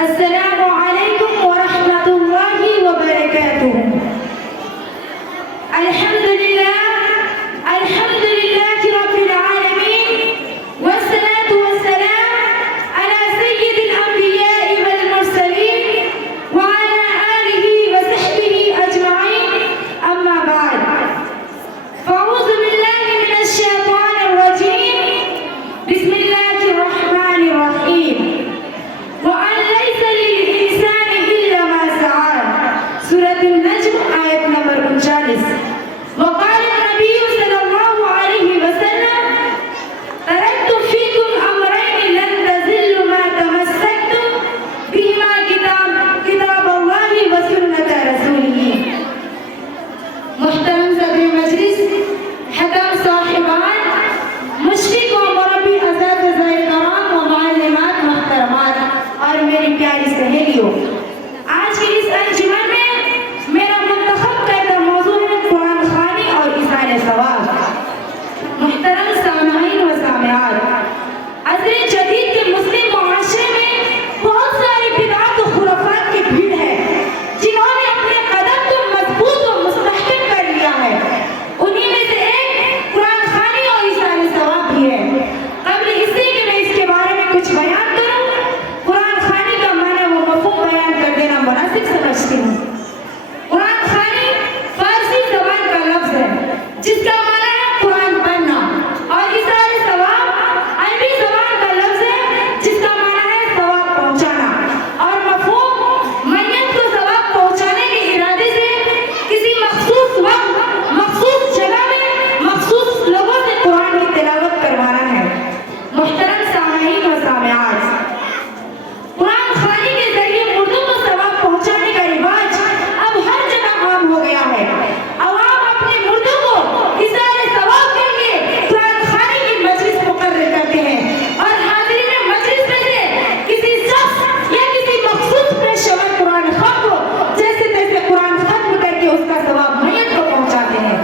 السلام علیکم ورحمۃ اللہ وبرکاتہ. الحمد للہ رب العالمین والصلاة والسلام على سید الانبیاء والمرسلین وعلى آلہ وصحبہ اجمعین. اما بعد فاعوذ باللہ من الشیطان الرجیم. بسم اللہ الرحمن الرحیم. وَأَن لَيْسَ لِلْإِنسَانِ إِلَّا مَا سَعَىٰ. سورة النجم آیت نمبر 39. وقال النبي صلى الله عليه وسلم تركت فيكم أمرين لن تزلوا ما تمسكتم بهما كتاب الله وسنة رسوله. محترم صدر مجلس، حکم صاحبان، مشرق و مربی اساتذہ کرام و معلمات محترمات اور میری پیاری سہیلیوں، آج کی اس انجمن میں میرا منتخب کردہ موضوع ہے قرآن خوانی اور ایصال ثواب. محترم سامعین و سامعات، عصر جدید کے مسلم معاشرے میں بہت ساری بدعات و خرافات کی بھیڑ ہے جنہوں نے اپنے قدم کو مضبوط و مستحکم کر لیا ہے. انہی میں سے ایک قرآن خوانی اور ایصال ثواب بھی ہے. قبل اس سے کہ میں اس کے بارے میں کچھ بیان کروں، قرآن خوانی کا معنی و مفہوم بیان کر دینا مناسب سمجھتی ہوں. قرآن خوانی فارسی زبان کا لفظ ہے جس کا معنی ہے قرآن پڑھنا، اور ایصال ثواب عربی زبان کا لفظ ہے جس کا معنی ہے ثواب پہنچانا. اور مفہوم میت کو ثواب پہنچانے کے ارادے سے کسی مخصوص وقت، مخصوص جگہ میں مخصوص لوگوں سے قرآن کی تلاوت کروانا ہے. محترم سامعین و سامعات، قرآن خوانی کے ذریعے مردوں کو ثواب پہنچانے کا رواج اب ہر جگہ عام ہو گیا ہے. عوام اپنے مردوں کو ایصال ثواب کے لیے قرآن خوانی کی مجلس مقرر کرتے ہیں، اور حاضرین مجلس میں سے کسی شخص یا کسی مخصوص پیشور قرآن خواہ کو جیسے تیسے قرآن ختم کر کے اس کا ثواب میت کو پہنچاتے ہیں.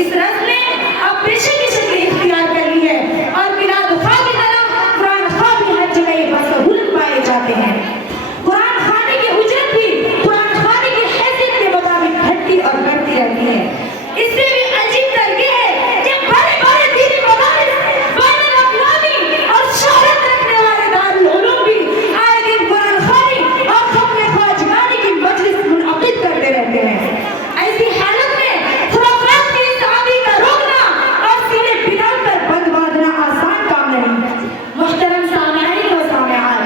اس رسم نے اب پیشے کی شکل اختیار کر لی ہے، اور میلاد خواہ کی طرح قرآن خواہ بھی ہر جگہ بسہولت پائے جاتے ہیں. قرآن خوانی کی اجرت بھی قرآن خوانی کی حیثیت کے مطابق گھٹتی اور بڑھتی رہتی ہے. اس سے بھی عجیب تر یہ ہے کہ بڑے بڑے دینی مدارس، بین الاقوامی اور شہرت رکھنے والے دارالعلوم بھی آئے دن قرآن خوانی اور ختم خواجگانی کی مجلس منعقد کرتے رہتے ہیں. ایسی حالت میں خرافات کی اس آندھی کا روکنا اور سینے بدعت پر بند باندھنا آسان کام نہیں. محترم سامعین و سامعات،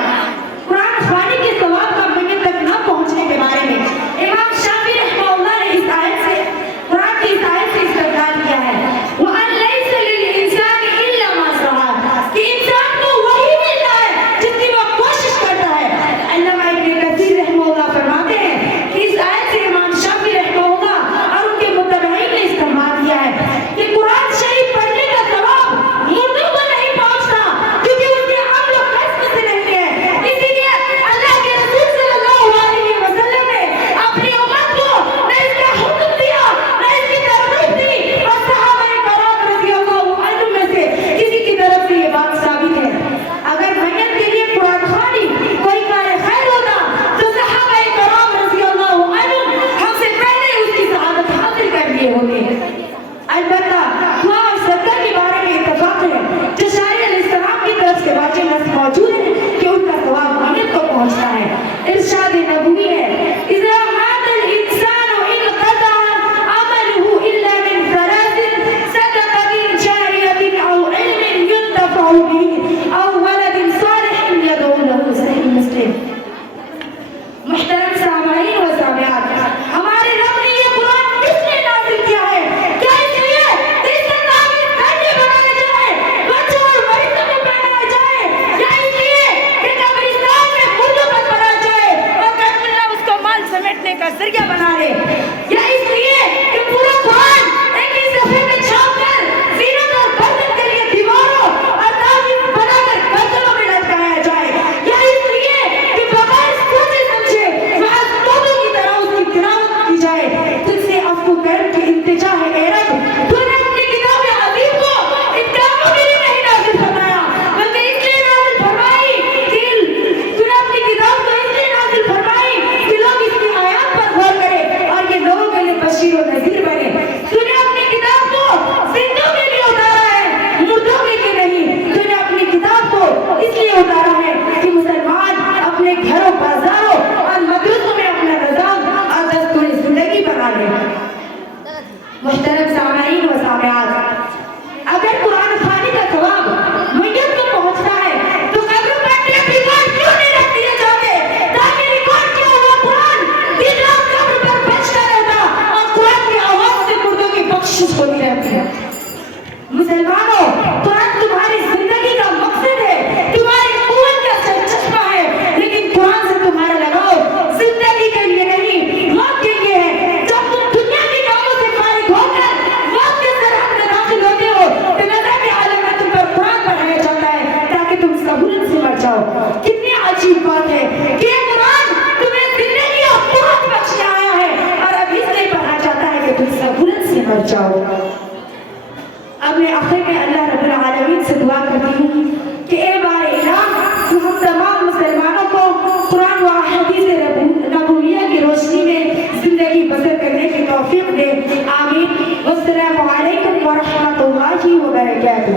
قرآن خوانی کے ثواب کا میت تک نہ پہنچنے کے بارے میں امام شافعی رحمہ اللہ نے اس آیت سے، قرآن کی اس آیت سے استدلال کیا ہے. وَأَن لَيْسَ لِلْإِنسَانِ إِلَّا مَا سَعَىٰ. کہ انسان کو وہی ملتا ہے جس کی وہ کوشش کرتا ہے. علامہ ابن کثیر رحمہ اللہ فرماتے ہیں کہ اس آیت سے امام شافعی رحمہ اللہ اور ان کے متبعین نے استنباط کیا ہے کہ قرآن شریف پڑھنے کا ثواب مردوں کو نہیں پہنچتا، کیونکہ ان کے عمل و قسم سے نہیں ہے. اسی لیے اللہ کے رسول صلی اللہ علیہ وسلم نے اپنی امت کو نہ اس کا حکم دیا، نہ اس کی ترغیب دی، اور صحابہ کرام رضی اللہ عنہم میں سے کسی کی طرف سے یہ بات ثابت ہے. اگر میت کے لیے قرآن خوانی کوئی کار خیر ہوتا تو صحابہ کرام رضی اللہ عنہم ہم سے پہلے اس کی سعادت حاصل کر لیے ہوتے. البتہ دعا اور صدقہ کے بارے میں اتفاق ہے جو شاعر علیہ السلام کی طرف سے واضح نص موجود ہے کہ ان کا ثواب میت کو پہنچتا ہے. ارشاد نبوی ہے اذا مات الانسان انقطع عمله الا من ثلاث: صدقة جارية او علم ينتفع به او ولد صالح يدعو له. صحیح مسلم. محترم سامعین و سامعات، ہمارے رب نے یہ قرآن کس لیے نازل کیا ہے؟ کیا اس لیے کہ اس سے تعمیر گھر بنائے جائیں، بچوں اور مریضوں کو پہنایا جائے، یا اس لیے کہ قبرستان میں مردوں پر پڑا جائے اور قبر اللہ اس کتنی عجیب بات ہے کہ قرآن تمہیں زندگی اور موت بخشنے آیا ہے اور اب اس لیے پڑھا جاتا ہے کہ تم سہولت سے مر جاؤ. اب میں آخر میں اللہ رب العالمین سے دعا کرتی ہوں کہ اے بار الہ تو ہم تمام مسلمانوں کو قرآن و احادیث نبویہ کی روشنی میں زندگی بسر کرنے کی توفیق دے. آمین. والسلام علیکم ورحمۃ اللہ وبرکاتہ.